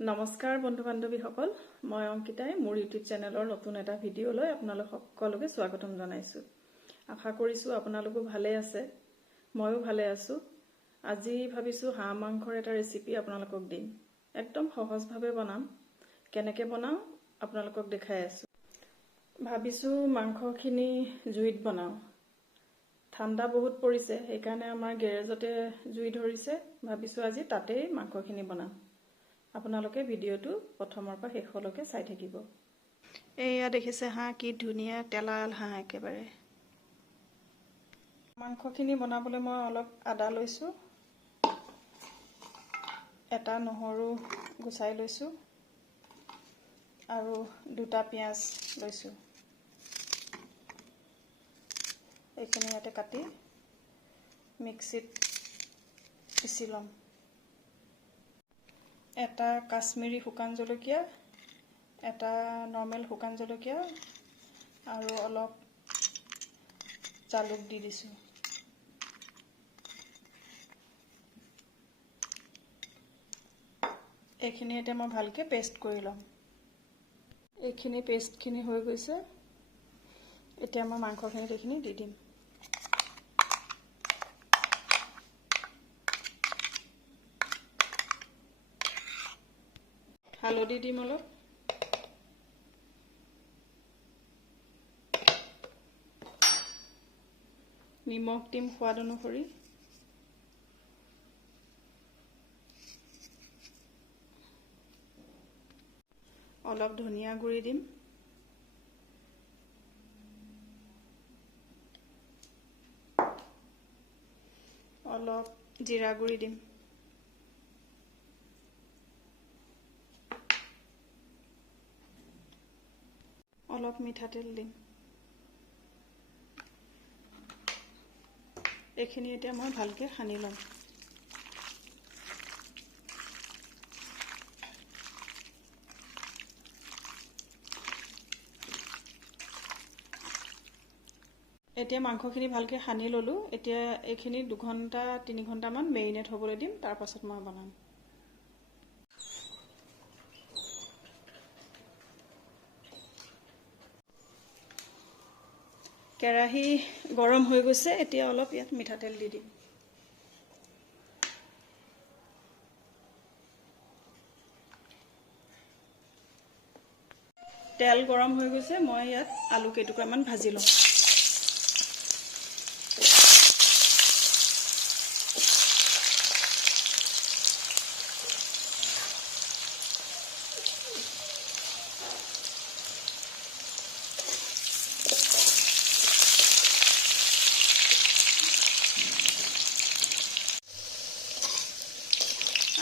নমস্কাৰ বন্ধু বান্ধৱীসকল মই অংকিতাই মোৰ ইউটিউব চেনেলৰ নতুন এটা ভিডিঅ' লৈ আপোনালোক সকলোকে স্বাগতম জনাইছো আশা কৰিছো আপোনালোকো ভালে আছে ময়ো ভালে আছো আজি ভাবিছো হাঁহ মাংসৰ এটা ৰেচিপি আপোনালোকক দিম একদম সহজভাৱে বনাম কেনেকৈ বনাও আপোনালোকক দেখাই আছো ভাবিছো মাংসখিনি জুইত বনাও ঠাণ্ডা বহুত পৰিছে সেইকাৰণে আমাৰ গেৰেজতে জুই ধৰিছে ভাবিছো আজি তাতেই মাংসখিনি বনাম আপোনালোকে ভিডিঅ'টো প্ৰথমৰ পৰা শেষলৈকে চাই থাকিব এয়া দেখিছে হাঁহ কি ধুনীয়া তেলাল হাঁহ একেবাৰে মাংসখিনি বনাবলৈ মই অলপ আদা লৈছো এটা নহৰু গুচাই লৈছো আৰু দুটা পিয়াজ লৈছো এইখিনি ইয়াতে কাটি মিক্সিত পিছি লম এটা কাশ্মীৰী শুকান জলকীয়া এটা নৰ্মেল শুকান জলকীয়া আৰু অলপ জালুক দি দিছো এইখিনি এতিয়া মই ভালকে পেষ্ট কৰি লম এইখিনি পেষ্টখিনি হৈ গৈছে এতিয়া মই মাংসখিনি এইখিনি দি দিম হালধি দিম অলপ নিমখ দিম সোৱাদ অনুসৰি অলপ ধনিয়া গুৰি দিম অলপ জিৰা গুৰি দিম অলপ মিঠাতেল দিম এইখিনি এতিয়া মই ভালকে সানি লম এতিয়া মাংসখিনি ভালকে সানি ললো এতিয়া এইখিনি 2 ঘণ্টা 3 ঘণ্টা মান মেৰিনেট হ'বলৈ দিম তাৰ পাছত মই বনাম কেৰাহী গৰম হৈ গৈছে এতিয়া অলপ ইয়াত মিঠাতেল দি দিম তেল গৰম হৈ গৈছে মই ইয়াত আলু কেইটুকুৰামান ভাজি লম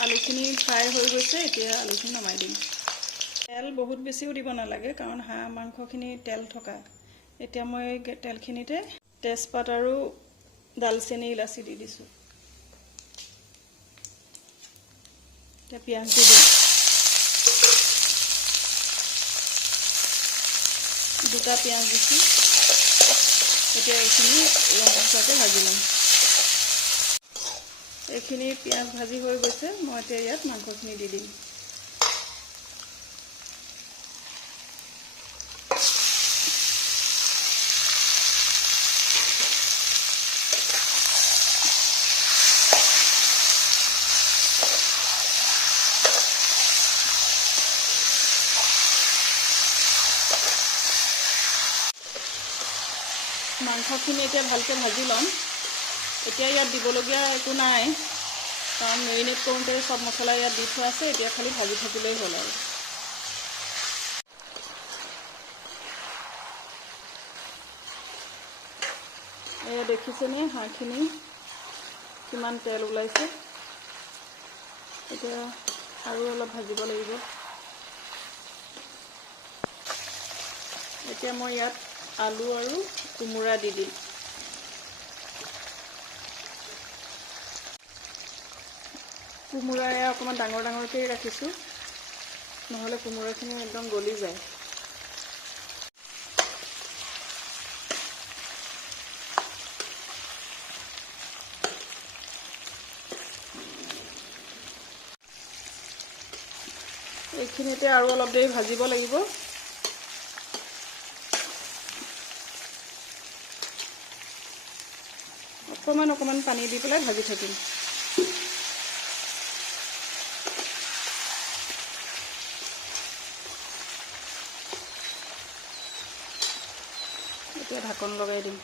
আলুখিনি ফ্ৰাই হৈ গৈছে এতিয়া আলুখিনি নমাই দিম তেল বহুত বেছিও দিব নালাগে কাৰণ হাঁহ মাংসখিনি তেল থকা এতিয়া মই তেলখিনিতে তেজপাত আৰু দালচেনি ইলাচি দি দিছো এতিয়া পিয়াজ দি দিম দুটা পিয়াজ দিছো এতিয়া এইখিনি ৰঙচুৱাকৈ ভাজি ল'ম এইখিনি পিয়াজ ভাজি হৈ গৈছে মই এতিয়া ইয়াত মাংসখিনি দি দিম মাংসখিনি এতিয়া ভালকে ভাজি ল'ম এতিয়া ইয়াত দিবলগীয়া একো নাই কাৰণ মেৰিনেট কৰোঁতে সব মছলা ইয়াত দি থোৱা আছে এতিয়া খালি ভাজি থাকিলেই হ'ল আৰু এয়া দেখিছেনে হাঁহখিনি কিমান তেল ওলাইছে এতিয়া আৰু অলপ ভাজিব লাগিব এতিয়া মই ইয়াত আলু আৰু কোমোৰা দি দিম কোমোৰা অকণমান ডাঙৰ ডাঙৰকৈ ৰাখিছোঁ নহ'লে কোমোৰাখিনি একদম গলি যায় এইখিনিতে আৰু অলপ দেৰি ভাজিব লাগিব। অকণমান পানী দি পেলাই ভাজি থাকিম। এতিয়া ঢাকন লগাই দিম।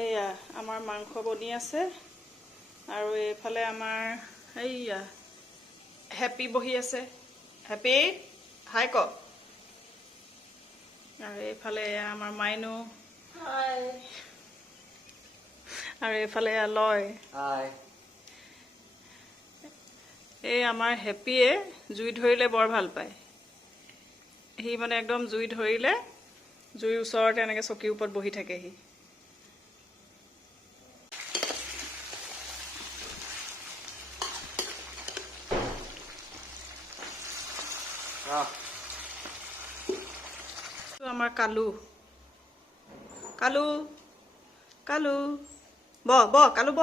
এয়া আমাৰ মাংস বনি আছে আৰু এইফালে আমাৰ এইয়া হেপি বহি আছে। হেপি হাই ক। আৰু এইফালে আমাৰ মাইনু হাই, আৰু এইফালে লয় হাই। এই আমাৰ হেপিয়ে জুই ধৰিলে বৰ ভাল পায়। সি মানে একদম জুই ধৰিলে জুইৰ ওচৰতে এনেকৈ চকীৰ ওপৰত বহি থাকেহি। আমাৰ কালু কালু কালু ব কালু ব।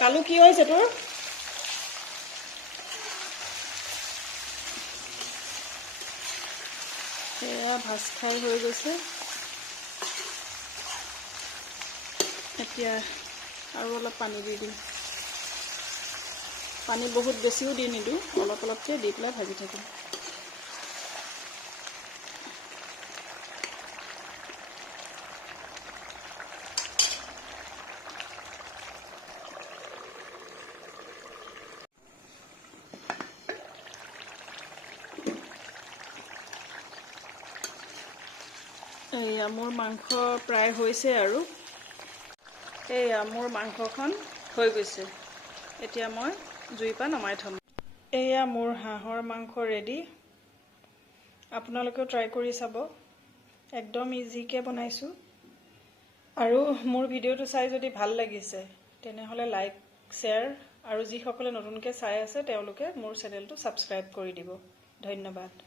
কালু কি হৈছে তোৰ? সেয়া ভাজ খাই হৈ গৈছে। এতিয়া আৰু অলপ পানী দি দিম। পানী বহুত বেছিও দি নিদিওঁ, অলপকৈ দি পেলাই ভাজি থাকিম। এয়া মোৰ মাংস প্ৰায় হৈছে আৰু এয়া মোৰ মাংসখন হৈ গৈছে। এতিয়া মই জুইৰ পৰা নমাই থ'ম। এয়া মোৰ হাঁহৰ মাংস ৰেডি। আপোনালোকেও ট্ৰাই কৰি চাব। একদম ইজিকৈ বনাইছোঁ। আৰু মোৰ ভিডিঅ'টো চাই যদি ভাল লাগিছে তেনেহ'লে লাইক, শ্বেয়াৰ আৰু যিসকলে নতুনকৈ চাই আছে তেওঁলোকে মোৰ চেনেলটো ছাবস্ক্ৰাইব কৰি দিব। ধন্যবাদ।